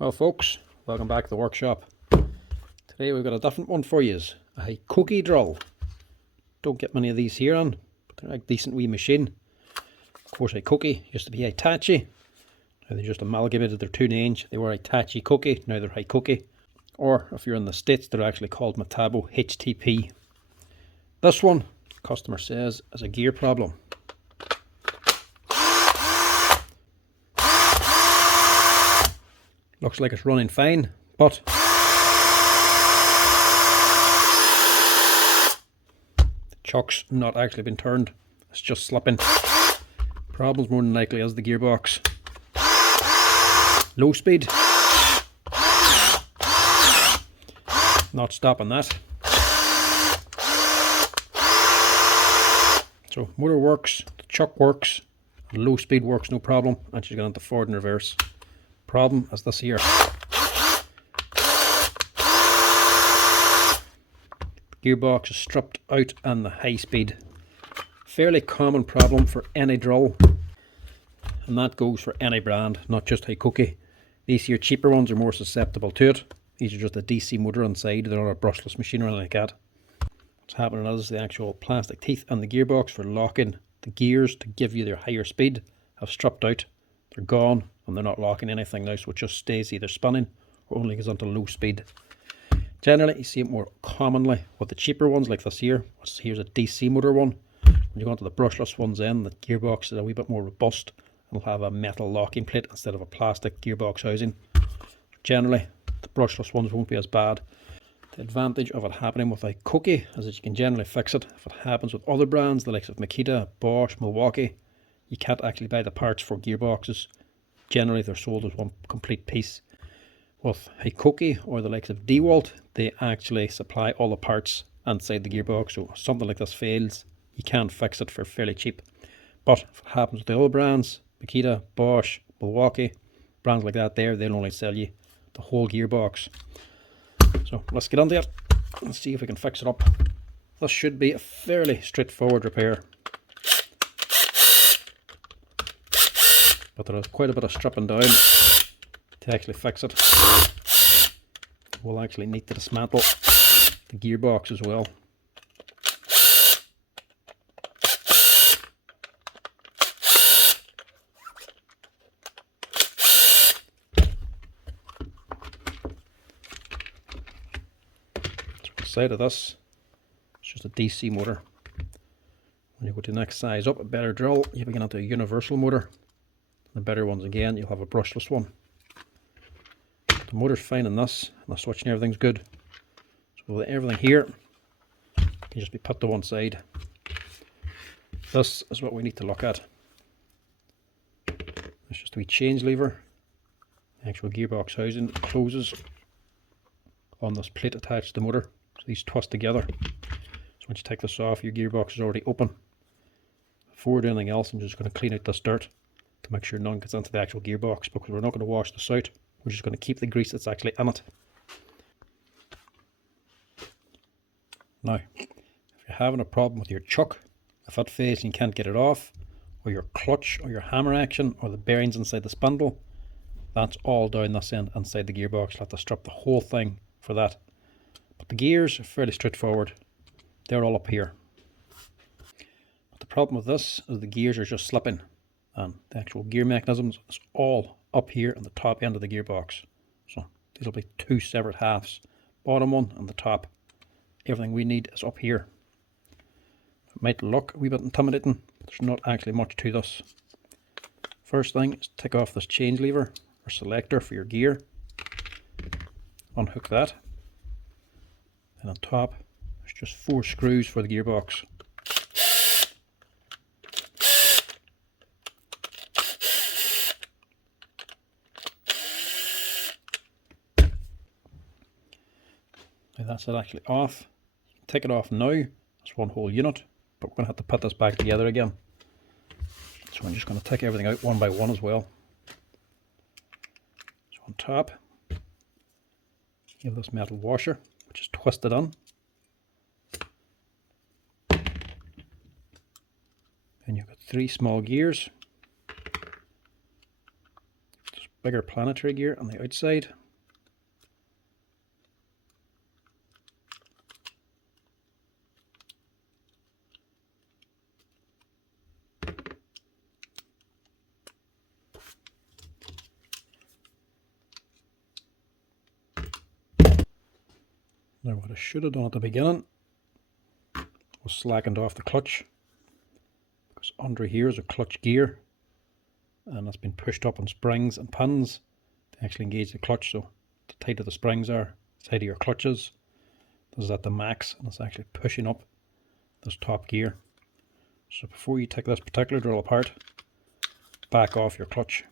Well folks, welcome back to the workshop. Today we've got a different one for you, a Hikoki drill. Don't get many of these here on, but they're a decent wee machine. Of course Hikoki used to be Hitachi, now they just amalgamated their two names. They were Hitachi Koki, now they're Hikoki. Or if you're in the States, they're actually called Metabo HTP. This one, the customer says, is a gear problem. Looks like it's running fine, but the chuck's not actually been turned. It's just slipping. Problem's more than likely is the gearbox. Low speed. Not stopping that. So motor works, the chuck works, low speed works no problem, and she's going into forward and reverse. Problem is this here. Gearbox is stripped out on the high speed. Fairly common problem for any drill, and that goes for any brand, not just Hikoki. These here cheaper ones are more susceptible to it. These are just a DC motor inside, they're not a brushless machine or anything like that. What's happening is the actual plastic teeth on the gearbox for locking the gears to give you their higher speed have stripped out. They're gone and they're not locking anything now, so it just stays either spinning or only goes onto low speed. Generally you see it more commonly with the cheaper ones like this here. Here's a DC motor one. When you go into the brushless ones then, the gearbox is a wee bit more robust and will have a metal locking plate instead of a plastic gearbox housing. Generally the brushless ones won't be as bad. The advantage of it happening with a Hikoki is that you can generally fix it. If it happens with other brands, the likes of Makita, Bosch, Milwaukee, you can't actually buy the parts for gearboxes. Generally they're sold as one complete piece. With Hikoki or the likes of DeWalt, they actually supply all the parts inside the gearbox, so if something like this fails, you can fix it for fairly cheap. But if it happens with the other brands, Makita, Bosch, Milwaukee, brands like that there, they'll only sell you the whole gearbox. So let's get into it and see if we can fix it up. This should be a fairly straightforward repair, but there is quite a bit of stripping down to actually fix it. We'll actually need to dismantle the gearbox as well. Side of this, it's just a DC motor. When you go to the next size up, a better drill, you begin into a universal motor. The better ones again, you'll have a brushless one. The motor's fine in this, and the switch and everything's good. So everything here can just be put to one side. This is what we need to look at. It's just a wee change lever. The actual gearbox housing closes on this plate attached to the motor. So these twist together. So once you take this off, your gearbox is already open. Before doing anything else, I'm just going to clean out this dirt to make sure none gets into the actual gearbox, because we're not going to wash this out. We're just going to keep the grease that's actually in it. Now, if you're having a problem with your chuck, if it fails and you can't get it off, or your clutch or your hammer action or the bearings inside the spindle, that's all down this end inside the gearbox. You'll have to strip the whole thing for that. But the gears are fairly straightforward. They're all up here. But the problem with this is the gears are just slipping, and the actual gear mechanisms is all up here on the top end of the gearbox. So these will be two separate halves, bottom one and the top. Everything we need is up here. It might look a wee bit intimidating, but there's not actually much to this. First thing is take off this change lever or selector for your gear. Unhook that. And on top, there's just 4 screws for the gearbox. Now that's it actually off. Take it off now. It's one whole unit, but we're going to have to put this back together again. So I'm just going to take everything out one by one as well. So on top, you have this metal washer, which is twisted on. And you've got 3 small gears. bigger planetary gear on the outside. Now what I should have done at the beginning was slackened off the clutch, because under here is a clutch gear and it's been pushed up on springs and pins to actually engage the clutch. So the tighter the springs are, the tighter your clutch is. This is at the max and it's actually pushing up this top gear. So before you take this particular drill apart, back off your clutch.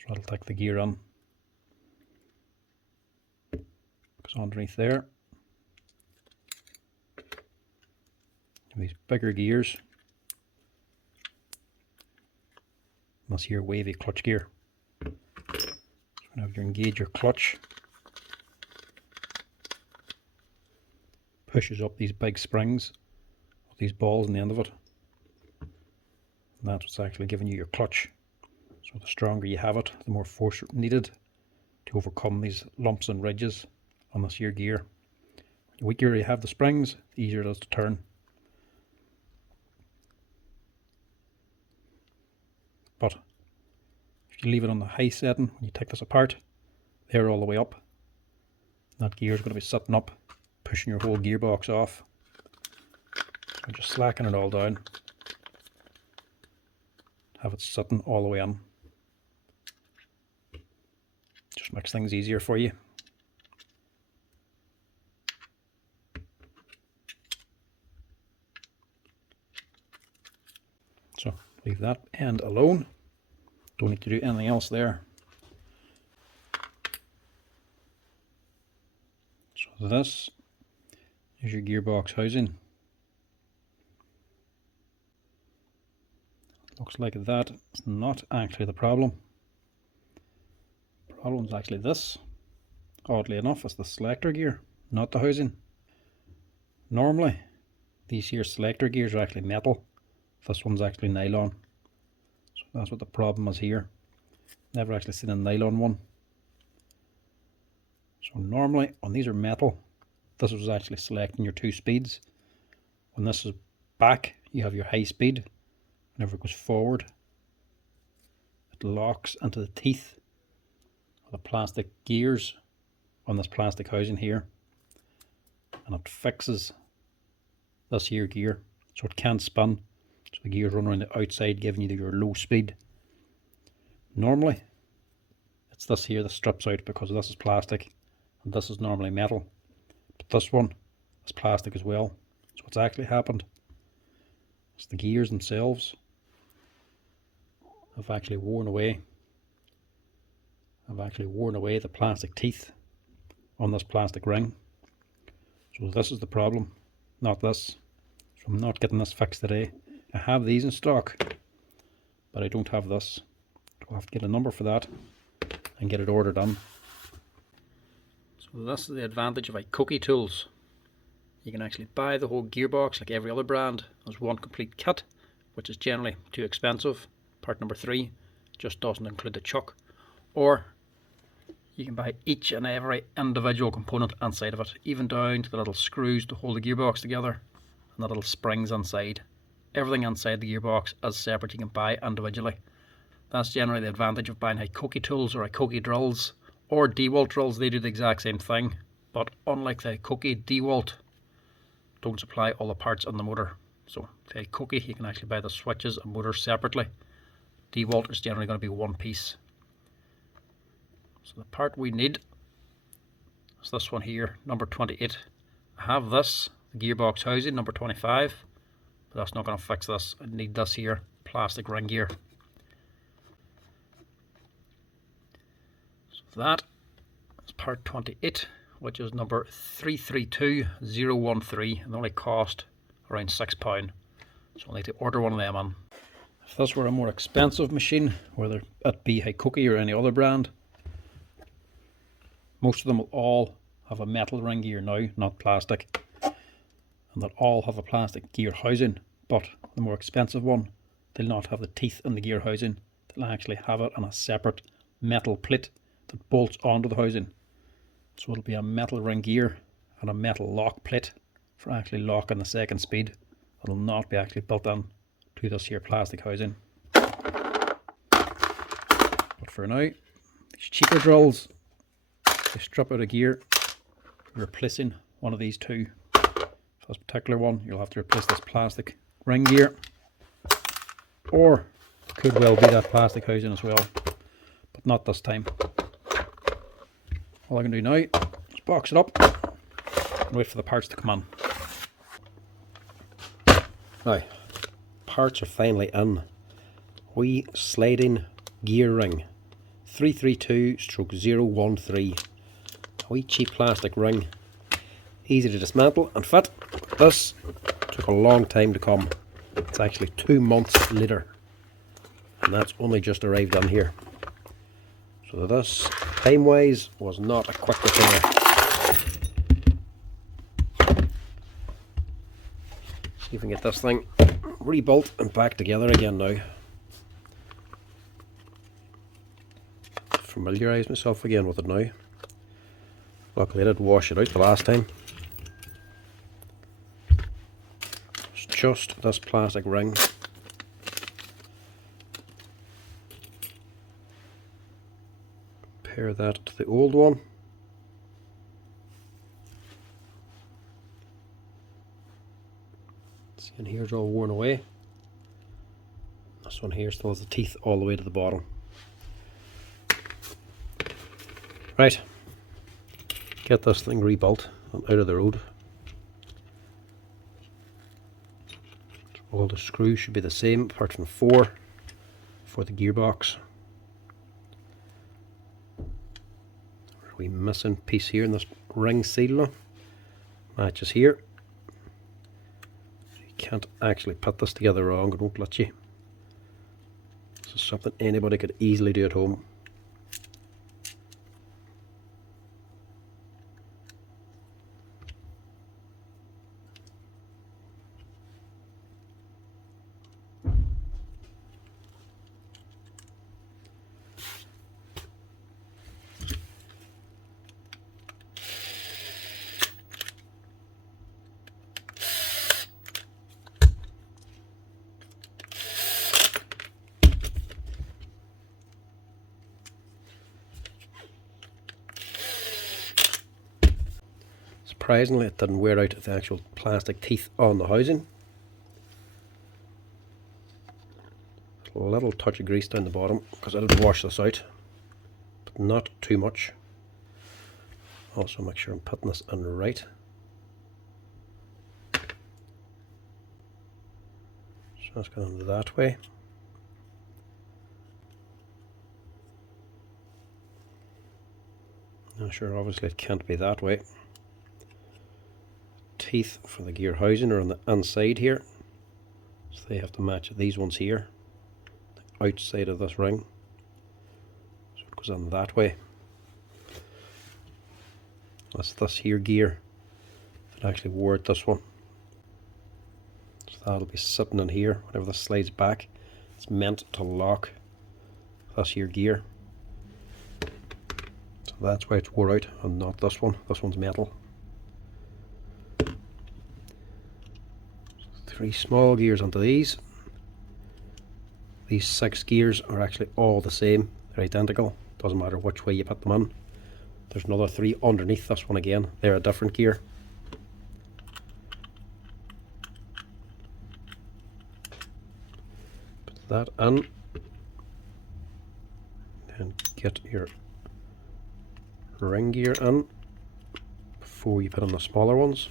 So that'll take the gear on. Because underneath there, these bigger gears, and that's your wavy clutch gear. So now you engage your clutch, pushes up these big springs with these balls on the end of it, and that's what's actually giving you your clutch. So the stronger you have it, the more force needed to overcome these lumps and ridges on this here gear. The weaker you have the springs, the easier it is to turn. But if you leave it on the high setting, when you take this apart, they're all the way up. That gear is going to be sitting up, pushing your whole gearbox off. So just slacken it all down. Have it sitting all the way in. Just makes things easier for you. So leave that end alone. Don't need to do anything else there. So this is your gearbox housing. Looks like that is not actually the problem. The problem is actually this. Oddly enough, it's the selector gear, not the housing. Normally, these here selector gears are actually metal. This one's actually nylon. So that's what the problem is here. Never actually seen a nylon one. So normally, when these are metal, this was actually selecting your 2 speeds. When this is back, you have your high speed. Whenever it goes forward, it locks into the teeth of the plastic gears on this plastic housing here, and it fixes this here gear so it can't spin. So the gears run around the outside, giving you your low speed. Normally, it's this here that strips out because this is plastic and this is normally metal. But this one is plastic as well. So what's actually happened is the gears themselves have actually worn away. I've actually worn away the plastic teeth on this plastic ring. So this is the problem, not this. So I'm not getting this fixed today. I have these in stock, but I don't have this. I'll have to get a number for that and get it ordered on. So this is the advantage of Hikoki tools. You can actually buy the whole gearbox like every other brand as one complete kit, which is generally too expensive. Part number 3 just doesn't include the chuck. Or you can buy each and every individual component inside of it, even down to the little screws to hold the gearbox together and the little springs inside. Everything inside the gearbox is separate, you can buy individually. That's generally the advantage of buying Hikoki tools or Hikoki drills or DeWalt drills. They do the exact same thing, but unlike the Hikoki, DeWalt don't supply all the parts on the motor. So the Hikoki, you can actually buy the switches and motors separately. DeWalt is generally going to be one piece. So the part we need is this one here, number 28. I have this, the gearbox housing, number 25, but that's not going to fix this. I need this here, plastic ring gear. So that is part 28, which is number 332013, and they only cost around £6. So I'll need to order one of them in. If this were a more expensive machine, whether it be Hikoki or any other brand, most of them will all have a metal ring gear now, not plastic, and they'll all have a plastic gear housing, but the more expensive one, they'll not have the teeth in the gear housing. They'll actually have it on a separate metal plate that bolts onto the housing. So it'll be a metal ring gear and a metal lock plate for actually locking the second speed. It'll not be actually built in to this here plastic housing. But for now, these cheaper drills, they strip out a gear, replacing one of these two. For this particular one, you'll have to replace this plastic ring gear, or it could well be that plastic housing as well, but not this time. All I can do now is box it up and wait for the parts to come in. Now, parts are finally in. Wee sliding gear ring, 332/013. A wee cheap plastic ring, easy to dismantle and fit. This took a long time to come. It's actually 2 months later, and that's only just arrived on here. So this, time wise, was not a quick repair. See if we can get this thing rebuilt and back together again now. Familiarise myself again with it now. Luckily I did wash it out the last time. It's just this plastic ring. Compare that to the old one. See, and here's all worn away. This one here still has the teeth all the way to the bottom. Right, get this thing rebuilt and out of the road. All the screws should be the same apart from 4 for the gearbox. There's a wee missing piece here in this ring seal. Matches here. You can't actually put this together wrong, it won't let you. This is something anybody could easily do at home. Surprisingly, it didn't wear out the actual plastic teeth on the housing. A little touch of grease down the bottom because I did wash this out, but not too much. Also make sure I'm putting this in right. So let's go on that way. Now sure, obviously it can't be that way. Teeth for the gear housing are on the inside here, so they have to match these ones here, the outside of this ring, so it goes on that way. That's this here gear that actually wore out this one, so that'll be sitting in here. Whenever this slides back, it's meant to lock this here gear, so that's why it's wore out and not this one. This one's metal. 3 small gears onto these. These 6 gears are actually all the same. They're identical. Doesn't matter which way you put them in. There's another 3 underneath this one again. They're a different gear. Put that in. And get your ring gear in before you put in the smaller ones.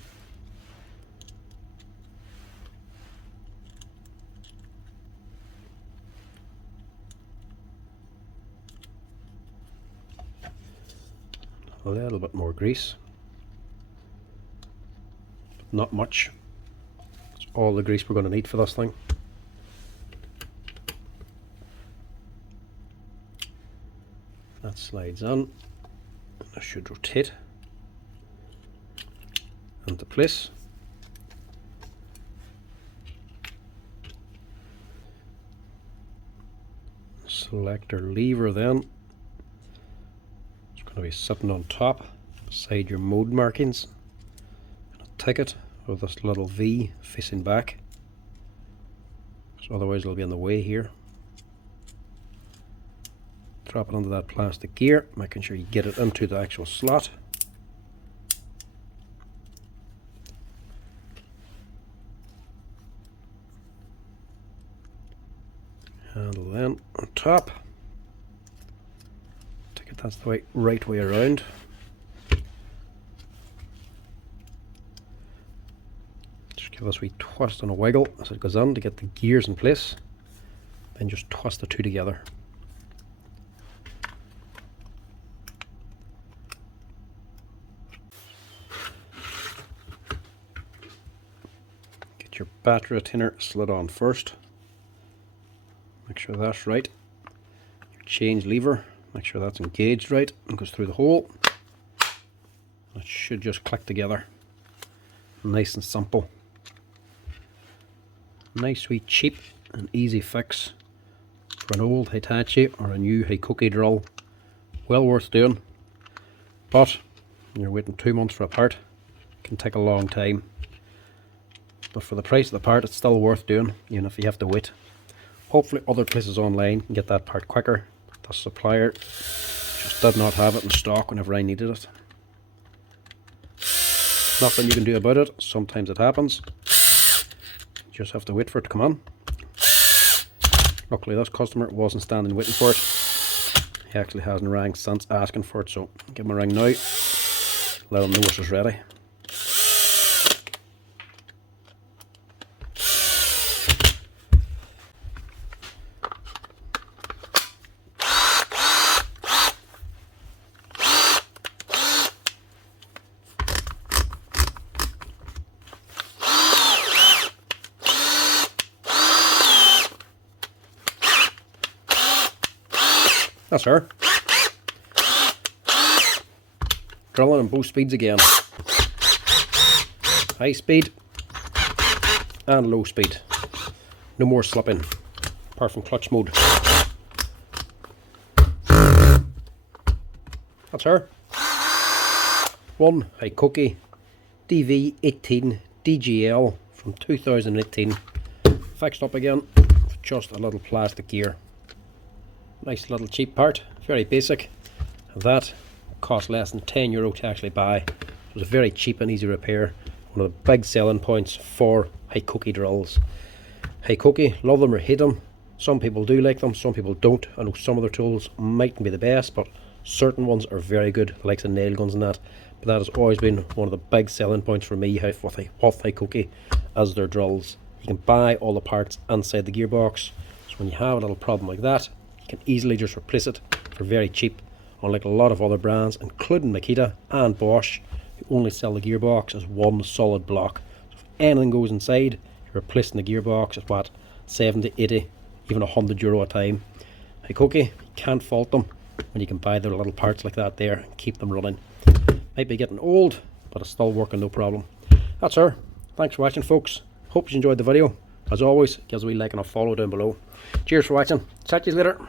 A little bit more grease, but not much. It's all the grease we're going to need for this thing. That slides on. I should rotate into place. selector lever then. It's going to be sitting on top beside your mode markings. A ticket with this little V facing back, so otherwise it'll be in the way here. Drop it onto that plastic gear, making sure you get it into the actual slot. Handle then on top. Take it, that's the right way around. Just give this a wee twist and a wiggle as it goes on to get the gears in place. Then just twist the two together. Get your battery retainer slid on first. Make sure that's right. Your change lever, make sure that's engaged right and goes through the hole. It should just click together. Nice and simple. Nice, sweet, cheap and easy fix for an old Hitachi or a new Hikoki drill. Well worth doing. But you're waiting 2 months for a part. It can take a long time. But for the price of the part, it's still worth doing, even if you have to wait. Hopefully other places online can get that part quicker. The supplier just did not have it in stock whenever I needed it. Nothing you can do about it. Sometimes it happens. You just have to wait for it to come on. Luckily this customer wasn't standing waiting for it. He actually hasn't rang since asking for it, so give him a ring now. Let him know it's ready. That's her. Drilling in both speeds again. High speed and low speed. No more slipping, apart from clutch mode. That's her. One Hikoki DV18DGL from 2018. Fixed up again with just a little plastic gear. Nice little cheap part, very basic. That cost less than €10 to actually buy. It was a very cheap and easy repair. One of the big selling points for Hikoki drills. Hikoki, love them or hate them. Some people do like them, some people don't. I know some of their tools mightn't be the best, but certain ones are very good, like the nail guns and that. But that has always been one of the big selling points for me with Hikoki as their drills. You can buy all the parts inside the gearbox, so when you have a little problem like that, you can easily just replace it for very cheap, unlike a lot of other brands, including Makita and Bosch, who only sell the gearbox as one solid block. So if anything goes inside, you're replacing the gearbox at what, 70, 80, even €100 a time. Hikoki, you can't fault them when you can buy their little parts like that there and keep them running. Might be getting old, but it's still working no problem. That's her. Thanks for watching, folks. Hope you enjoyed the video. As always, give us a wee like and a follow down below. Cheers for watching. Chat to you later.